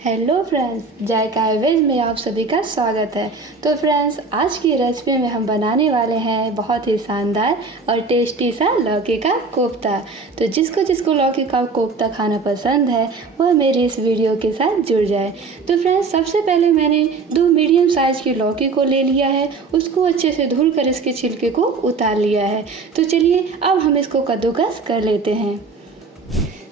Hello friends, जायका veg में आप सभी का स्वागत है। तो फ्रेंड्स, आज की रेसिपी में हम बनाने वाले हैं बहुत ही शानदार और टेस्टी सा लौकी का कोफ्ता। तो जिसको जिसको लौकी का कोफ्ता खाना पसंद है वह मेरी इस वीडियो के साथ जुड़ जाए। तो फ्रेंड्स, सबसे पहले मैंने 2 मीडियम साइज़ की लौकी को ले लिया है, उसको अच्छे से धुल कर इसके छिलके को उतार लिया है। तो चलिए अब हम इसको कद्दूकस कर लेते हैं।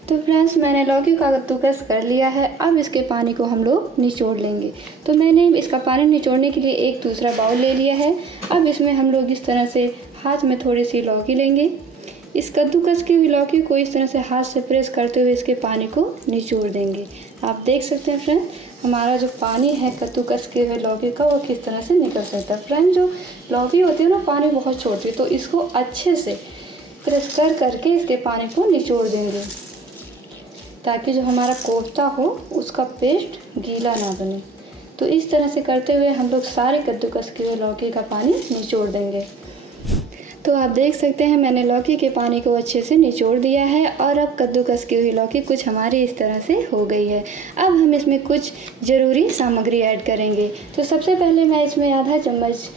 तो फ्रेंड्स, मैंने लौकी का कद्दूकस कर लिया है। अब इसके पानी को हम लोग निचोड़ लेंगे। तो मैंने इसका पानी निचोड़ने के लिए एक दूसरा बाउल ले लिया है। अब इसमें हम लोग इस तरह से हाथ में थोड़ी सी लौकी लेंगे। इस कद्दूकस की हुई लौकी को इस तरह से हाथ से प्रेस करते हुए इसके पानी को निचोड़ देंगे। आप देख सकते हैं फ्रेंड, हमारा जो पानी है कद्दूकस के हुए लौकी का वो किस तरह से निकल सकता है। फ्रेंड, जो लौकी होती है ना, पानी बहुत छोड़ती है, तो इसको अच्छे से प्रेस करके इसके पानी को निचोड़ देंगे ताकि जो हमारा कोफ्ता हो उसका पेस्ट गीला ना बने। तो इस तरह से करते हुए हम लोग सारे कद्दूकस किए हुए लौकी का पानी निचोड़ देंगे। तो आप देख सकते हैं मैंने लौकी के पानी को अच्छे से निचोड़ दिया है और अब कद्दूकस की हुई लौकी कुछ हमारी इस तरह से हो गई है। अब हम इसमें कुछ ज़रूरी सामग्री ऐड करेंगे। तो सबसे पहले मैं इसमें आधा चम्मच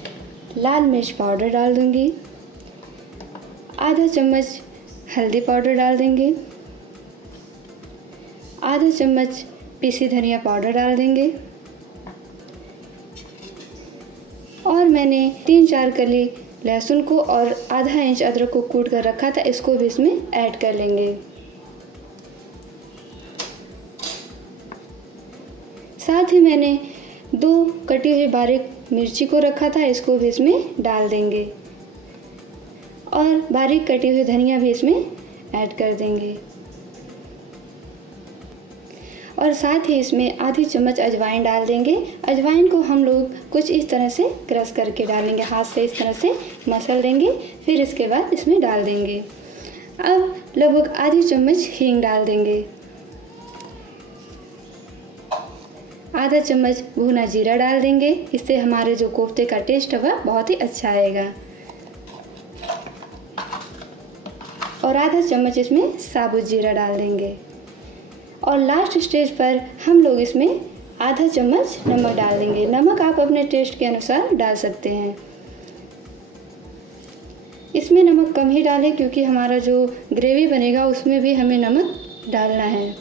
लाल मिर्च पाउडर डाल दूँगी, आधा चम्मच हल्दी पाउडर डाल देंगे, आधा चम्मच पीसी धनिया पाउडर डाल देंगे और मैंने 3-4 कली लहसुन को और आधा इंच अदरक को कूट कर रखा था, इसको भी इसमें ऐड कर लेंगे। साथ ही मैंने 2 कटी हुई बारीक मिर्ची को रखा था, इसको भी इसमें डाल देंगे और बारीक कटी हुई धनिया भी इसमें ऐड कर देंगे और साथ ही इसमें आधी चम्मच अजवाइन डाल देंगे। अजवाइन को हम लोग कुछ इस तरह से क्रश करके डालेंगे, हाथ से इस तरह से मसल देंगे, फिर इसके बाद इसमें डाल देंगे। अब लगभग आधी चम्मच हींग डाल देंगे, आधा चम्मच भुना जीरा डाल देंगे, इससे हमारे जो कोफ्ते का टेस्ट है वह बहुत ही अच्छा आएगा और आधा चम्मच इसमें साबुत जीरा डाल देंगे और लास्ट स्टेज पर हम लोग इसमें आधा चम्मच नमक डाल देंगे। नमक आप अपने टेस्ट के अनुसार डाल सकते हैं। इसमें नमक कम ही डालें क्योंकि हमारा जो ग्रेवी बनेगा उसमें भी हमें नमक डालना है।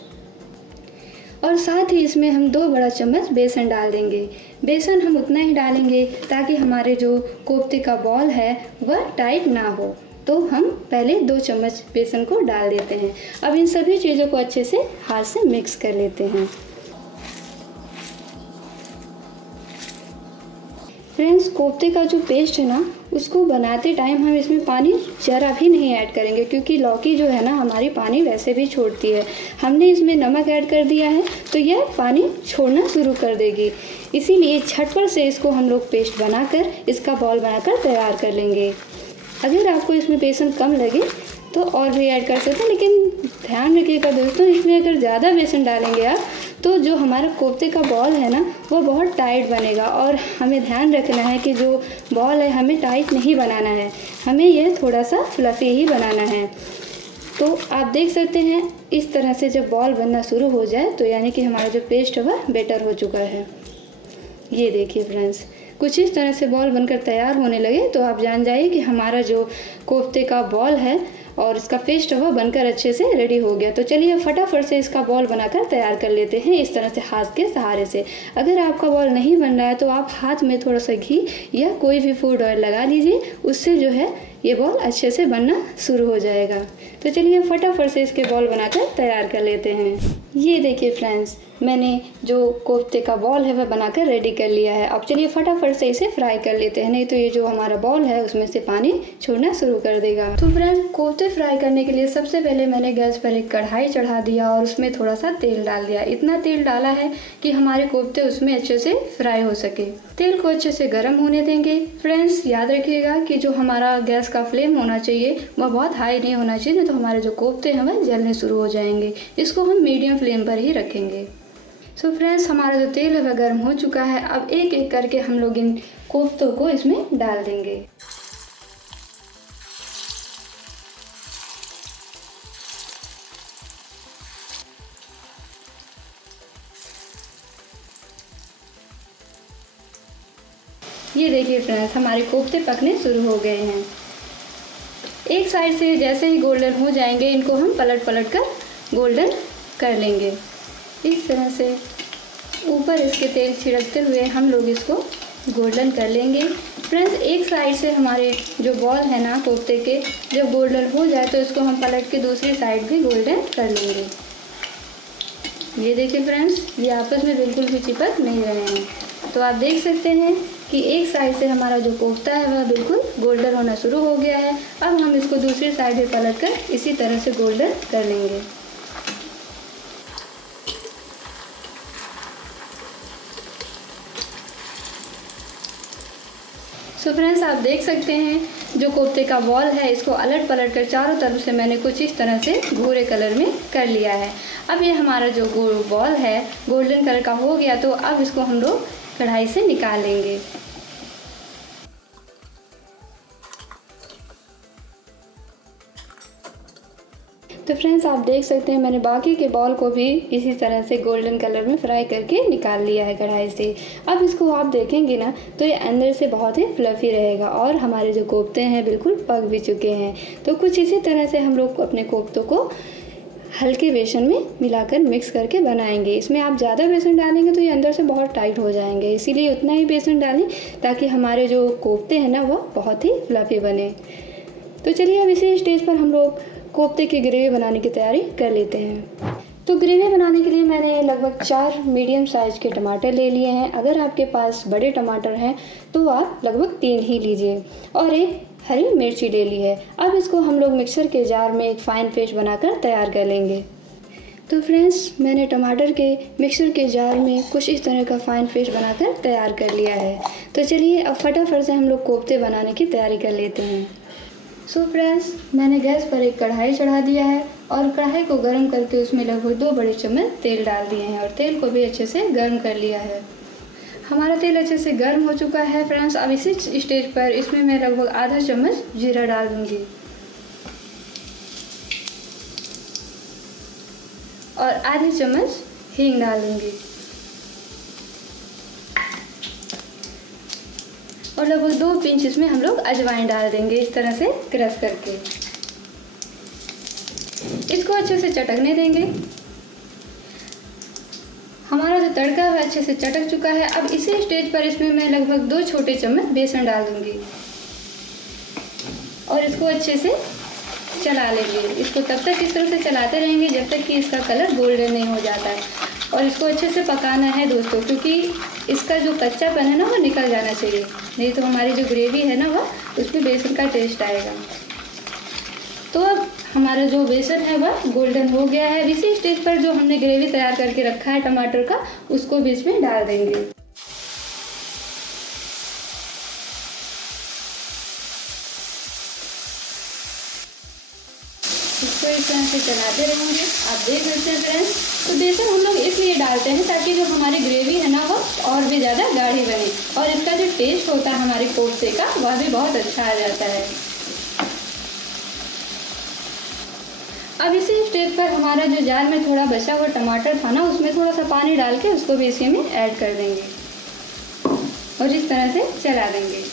और साथ ही इसमें हम 2 बड़ा चम्मच बेसन डाल देंगे। बेसन हम उतना ही डालेंगे ताकि हमारे जो कोफ्ते का बॉल है वह टाइट ना हो। तो हम पहले 2 चम्मच बेसन को डाल देते हैं। अब इन सभी चीज़ों को अच्छे से हाथ से मिक्स कर लेते हैं। फ्रेंड्स, कोफ्ते का जो पेस्ट है ना, उसको बनाते टाइम हम इसमें पानी ज़रा भी नहीं ऐड करेंगे क्योंकि लौकी जो है ना हमारी पानी वैसे भी छोड़ती है। हमने इसमें नमक ऐड कर दिया है तो यह पानी छोड़ना शुरू कर देगी। इसीलिए झटपट से इसको हम लोग पेस्ट बनाकर इसका बॉल बनाकर तैयार कर लेंगे। अगर आपको इसमें बेसन कम लगे तो और भी ऐड कर सकते हैं, लेकिन ध्यान रखिएगा दोस्तों, इसमें अगर ज़्यादा बेसन डालेंगे आप तो जो हमारा कोफ्ते का बॉल है ना वो बहुत टाइट बनेगा और हमें ध्यान रखना है कि जो बॉल है हमें टाइट नहीं बनाना है, हमें यह थोड़ा सा फ्लफ़ी ही बनाना है। तो आप देख सकते हैं इस तरह से जब बॉल बनना शुरू हो जाए तो यानी कि हमारा जो पेस्ट है वह बेटर हो चुका है। ये देखिए फ्रेंड्स, कुछ इस तरह से बॉल बनकर तैयार होने लगे तो आप जान जाइए कि हमारा जो कोफ्ते का बॉल है और इसका पेस्ट वह बनकर अच्छे से रेडी हो गया। तो चलिए फटाफट से इसका बॉल बनाकर तैयार कर लेते हैं इस तरह से हाथ के सहारे से। अगर आपका बॉल नहीं बन रहा है तो आप हाथ में थोड़ा सा घी या कोई भी फूड ऑयल लगा लीजिए, उससे जो है ये बॉल अच्छे से बनना शुरू हो जाएगा। तो चलिए फटाफट से इसके बॉल बनाकर तैयार कर लेते हैं। ये देखिए फ्रेंड्स, मैंने जो कोफ्ते का बॉल है वह बनाकर रेडी कर लिया है। अब चलिए फटाफट से इसे फ्राई कर लेते हैं, नहीं तो ये जो हमारा बॉल है उसमें से पानी छोड़ना शुरू कर देगा। तो फ्रेंड्स, कोफ्ते फ्राई करने के लिए सबसे पहले मैंने गैस पर एक कढ़ाई चढ़ा दिया और उसमें थोड़ा सा तेल डाल दिया। इतना तेल डाला है कि हमारे कोफ्ते उसमें अच्छे से फ्राई हो सके। तेल को अच्छे से गर्म होने देंगे। फ्रेंड्स, याद रखिएगा कि जो हमारा गैस का फ्लेम होना चाहिए वह बहुत हाई नहीं होना चाहिए, नहीं तो हमारे जो कोफ्ते हैं वह जलने शुरू हो जाएंगे। इसको हम मीडियम फ्लेम पर ही रखेंगे। सो फ्रेंड्स, हमारा जो तेल है वह गर्म हो चुका है। अब एक एक करके हम लोग इन कोफ्तों को इसमें डाल देंगे। ये देखिए फ्रेंड्स, हमारे कोफ्ते पकने शुरू हो गए हैं। एक साइड से जैसे ही गोल्डन हो जाएंगे, इनको हम पलट पलट कर गोल्डन कर लेंगे। इस तरह से ऊपर इसके तेल छिड़कते हुए हम लोग इसको गोल्डन कर लेंगे। फ्रेंड्स, एक साइड से हमारे जो बॉल है ना कोफ्ते के, जब गोल्डन हो जाए तो इसको हम पलट के दूसरी साइड भी गोल्डन कर लेंगे। ये देखिए फ्रेंड्स, ये आपस में बिल्कुल भी चिपक नहीं रहे हैं। तो आप देख सकते हैं कि एक साइड से हमारा जो कोफ्ता है वह बिल्कुल गोल्डन होना शुरू हो गया है। अब हम इसको दूसरी साइड भी पलट कर इसी तरह से गोल्डन कर लेंगे। सो फ्रेंड्स, आप देख सकते हैं जो कोफ्ते का बॉल है, इसको अलट पलट कर चारों तरफ से मैंने कुछ इस तरह से भूरे कलर में कर लिया है। अब ये हमारा जो बॉल है गोल्डन कलर का हो गया, तो अब इसको हम लोग कढ़ाई से निकाल लेंगे। तो फ्रेंड्स, आप देख सकते हैं मैंने बाकी के बॉल को भी इसी तरह से गोल्डन कलर में फ्राई करके निकाल लिया है कढ़ाई से। अब इसको आप देखेंगे ना तो ये अंदर से बहुत ही फ्लफ़ी रहेगा और हमारे जो कोफ्ते हैं बिल्कुल पक भी चुके हैं। तो कुछ इसी तरह से हम लोग अपने कोफ्तों को हल्के बेसन में मिलाकर मिक्स करके बनाएंगे। इसमें आप ज़्यादा बेसन डालेंगे तो ये अंदर से बहुत टाइट हो जाएंगे, इसीलिए उतना ही बेसन डालें ताकि हमारे जो कोफ्ते हैं ना वह बहुत ही फ्लफ़ी बने। तो चलिए अब इसी स्टेज पर हम लोग कोफ्ते की ग्रेवी बनाने की तैयारी कर लेते हैं। तो ग्रेवी बनाने के लिए मैंने लगभग 4 मीडियम साइज़ के टमाटर ले लिए हैं। अगर आपके पास बड़े टमाटर हैं तो आप लगभग 3 ही लीजिए, और एक हरी मिर्ची ले ली है। अब इसको हम लोग मिक्सर के जार में एक फ़ाइन पेस्ट बनाकर तैयार कर लेंगे। तो फ्रेंड्स, मैंने टमाटर के मिक्सर के जार में कुछ इस तरह का फ़ाइन पेस्ट बनाकर तैयार कर लिया है। तो चलिए अब फटाफट से हम लोग कोफ्ते बनाने की तैयारी कर लेते हैं। सो फ्रेंड्स, मैंने गैस पर एक कढ़ाई चढ़ा दिया है और कढ़ाई को गर्म करके उसमें लगभग 2 बड़े चम्मच तेल डाल दिए हैं और तेल को भी अच्छे से गर्म कर लिया है। हमारा तेल अच्छे से गर्म हो चुका है फ्रेंड्स। अब इसी स्टेज पर इसमें मैं लगभग आधा चम्मच जीरा डाल दूँगी और आधी चम्मच हींग डाल दूँगी और लगभग 2 पिंच इसमें हम लोग अजवाइन डाल देंगे, इस तरह से क्रश करके। इसको अच्छे से चटकने देंगे। हमारा जो तड़का है अच्छे से चटक चुका है। अब इसी स्टेज पर इसमें मैं लगभग 2 छोटे चम्मच बेसन डाल दूंगी और इसको अच्छे से चला लेंगे। इसको तब तक इस तरह से चलाते रहेंगे जब तक कि इसका कलर गोल्डन नहीं हो जाता है। और इसको अच्छे से पकाना है दोस्तों, क्योंकि इसका जो कच्चापन है ना वो निकल जाना चाहिए, नहीं तो हमारी जो ग्रेवी है ना वह उसमें बेसन का टेस्ट आएगा। तो अब हमारा जो बेसन है वह गोल्डन हो गया है। इसी स्टेज पर जो हमने ग्रेवी तैयार करके रखा है टमाटर का, उसको भी इसमें डाल देंगे। इसको इस तरह से चलाते रहेंगे। आप देख सकते हैं फ्रेंड्स, तो बेसन हम लोग इसलिए डालते हैं ताकि जो हमारी ग्रेवी है ना वो और भी ज़्यादा गाढ़ी बने और इसका जो टेस्ट होता है हमारे कोफ्ते का वह भी बहुत अच्छा आ जाता है। अब इसी स्टेज पर हमारा जो जार में थोड़ा बचा हुआ टमाटर था ना, उसमें थोड़ा सा पानी डाल के उसको भी इसी में ऐड कर देंगे और इस तरह से चला देंगे।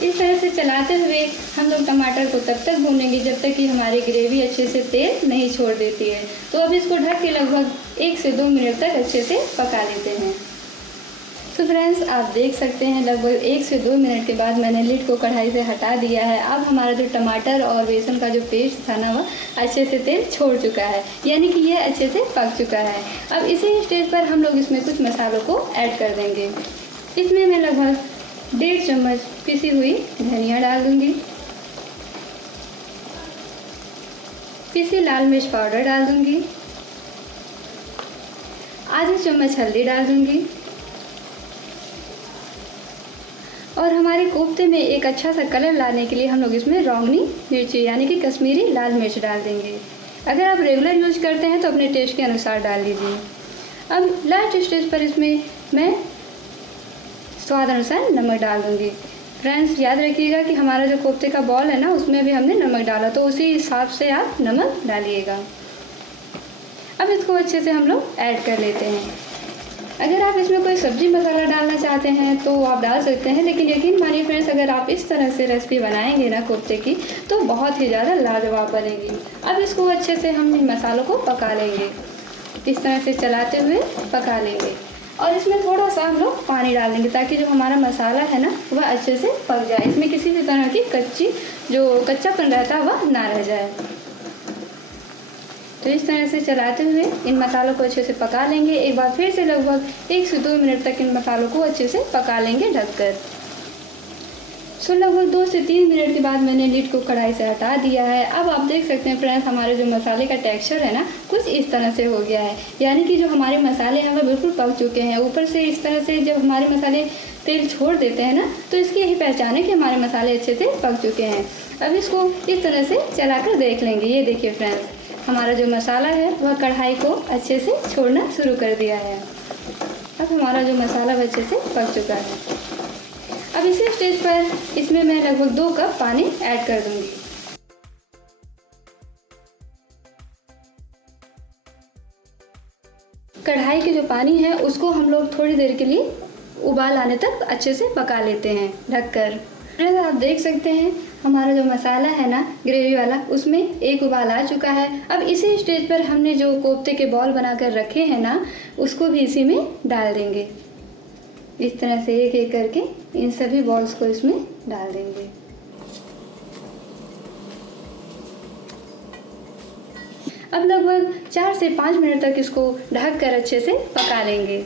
इस तरह से चलाते हुए हम लोग टमाटर को तब तक भूनेंगे जब तक कि हमारी ग्रेवी अच्छे से तेल नहीं छोड़ देती है। तो अब इसको ढक के लगभग 1 से 2 मिनट तक अच्छे से पका लेते हैं। तो फ्रेंड्स, आप देख सकते हैं लगभग 1 से 2 मिनट के बाद मैंने लिड को कढ़ाई से हटा दिया है। अब हमारा जो टमाटर और बेसन का जो पेस्ट था ना वह अच्छे से तेल छोड़ चुका है, यानी कि यह अच्छे से पक चुका है। अब इसी स्टेज पर हम लोग इसमें कुछ मसालों को ऐड कर देंगे। इसमें मैं लगभग 1.5 चम्मच पिसी हुई धनिया डाल दूंगी, पिसी लाल मिर्च पाउडर डाल दूंगी, आधी चम्मच हल्दी डाल दूंगी और हमारे कोफ्ते में एक अच्छा सा कलर लाने के लिए हम लोग इसमें रोंगनी मिर्ची यानी कि कश्मीरी लाल मिर्च डाल देंगे। अगर आप रेगुलर यूज करते हैं तो अपने टेस्ट के अनुसार डाल लीजिए। अब लास्ट स्टेज पर इसमें मैं स्वाद अनुसार नमक डाल दूंगी। फ्रेंड्स, याद रखिएगा कि हमारा जो कोफ्ते का बॉल है ना उसमें भी हमने नमक डाला, तो उसी हिसाब से आप नमक डालिएगा। अब इसको अच्छे से हम लोग ऐड कर लेते हैं। अगर आप इसमें कोई सब्ज़ी मसाला डालना चाहते हैं तो आप डाल सकते हैं, लेकिन यकीन मानिए फ्रेंड्स, अगर आप इस तरह से रेसिपी बनाएंगे ना कोफ्ते की तो बहुत ही ज़्यादा लाजवाब बनेगी। अब इसको अच्छे से हम इन मसालों को पका लेंगे, इस तरह से चलाते हुए पका लेंगे। और इसमें थोड़ा सा हम लोग पानी डाल देंगे ताकि जो हमारा मसाला है ना वह अच्छे से पक जाए, इसमें किसी भी तरह की कच्चापन रहता है वह ना रह जाए। तो इस तरह से चलाते हुए इन मसालों को अच्छे से पका लेंगे। एक बार फिर से लगभग 1 से 2 मिनट तक इन मसालों को अच्छे से पका लेंगे ढककर। सो लगभग 2 से 3 मिनट के बाद मैंने लीड को कढ़ाई से हटा दिया है। अब आप देख सकते हैं फ्रेंड्स, हमारे जो मसाले का टेक्सचर है ना कुछ इस तरह से हो गया है, यानी कि जो हमारे मसाले हैं वह बिल्कुल पक चुके हैं। ऊपर से इस तरह से जब हमारे मसाले तेल छोड़ देते हैं ना तो इसकी यही पहचान है कि हमारे मसाले अच्छे से पक चुके हैं। अब इसको इस तरह से चलाकर देख लेंगे। ये देखिए फ्रेंड्स, हमारा जो मसाला है वह कढ़ाई को अच्छे से छोड़ना शुरू कर दिया है। अब हमारा जो मसाला वह अच्छे से पक चुका है। अब इसी स्टेज पर इसमें मैं लगभग 2 कप पानी ऐड कर दूंगी। कढ़ाई के जो पानी है उसको हम लोग थोड़ी देर के लिए उबाल आने तक अच्छे से पका लेते हैं ढककर। फ्रेंड्स, आप देख सकते हैं हमारा जो मसाला है ना ग्रेवी वाला, उसमें एक उबाल आ चुका है। अब इसी स्टेज पर हमने जो कोफ्ते के बॉल बनाकर रखे हैं ना उसको भी इसी में डाल देंगे। इस तरह से एक एक करके इन सभी बॉल्स को इसमें डाल देंगे। अब लगभग 4 से 5 मिनट तक इसको ढककर अच्छे से पका लेंगे।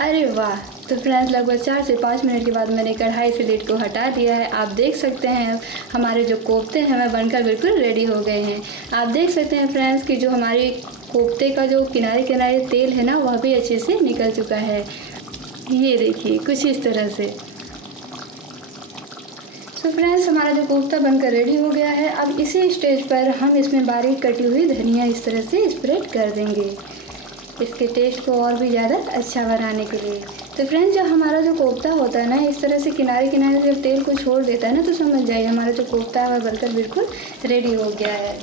अरे वाह! तो फ्रेंड्स, लगभग 4 से 5 मिनट के बाद मैंने कढ़ाई से लीड को हटा दिया है। आप देख सकते हैं हमारे जो कोफ्ते हैं वह बनकर बिल्कुल रेडी हो गए हैं। आप देख सकते हैं फ्रेंड्स कि जो हमारे कोफ्ते का जो किनारे किनारे तेल है ना वह भी अच्छे से निकल चुका है। ये देखिए कुछ इस तरह से। तो फ्रेंड्स, हमारा जो कोफ्ता बनकर रेडी हो गया है। अब इसी स्टेज पर हम इसमें बारीक कटी हुई धनिया इस तरह से स्प्रेड कर देंगे, इसके टेस्ट को और भी ज़्यादा अच्छा बनाने के लिए। तो फ्रेंड्स, जब हमारा जो कोफ्ता होता है ना इस तरह से किनारे किनारे जब तेल को छोड़ देता है ना तो समझ जाइए हमारा जो कोफ्ता है वह बनकर बिल्कुल रेडी हो गया है।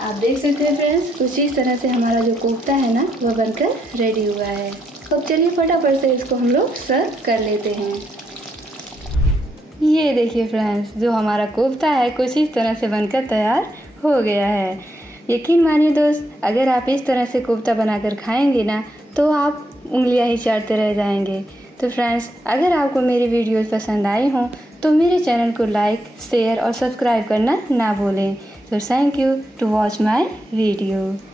आप देख सकते हैं फ्रेंड्स, कुछ इस तरह से हमारा जो कोफ्ता है ना वह बनकर रेडी हुआ है। तो चलिए फटाफट से इसको हम लोग सर्व कर लेते हैं। ये देखिए फ्रेंड्स, जो हमारा कोफ्ता है कुछ इस तरह से बनकर तैयार हो गया है। यकीन मानिए दोस्त, अगर आप इस तरह से कोफ्ता बनाकर खाएंगे ना तो आप उंगलियां ही चाटते रह जाएंगे। तो फ्रेंड्स, अगर आपको मेरी वीडियोस पसंद आई हों तो मेरे चैनल को लाइक, शेयर और सब्सक्राइब करना ना भूलें। तो thank you to watch my video.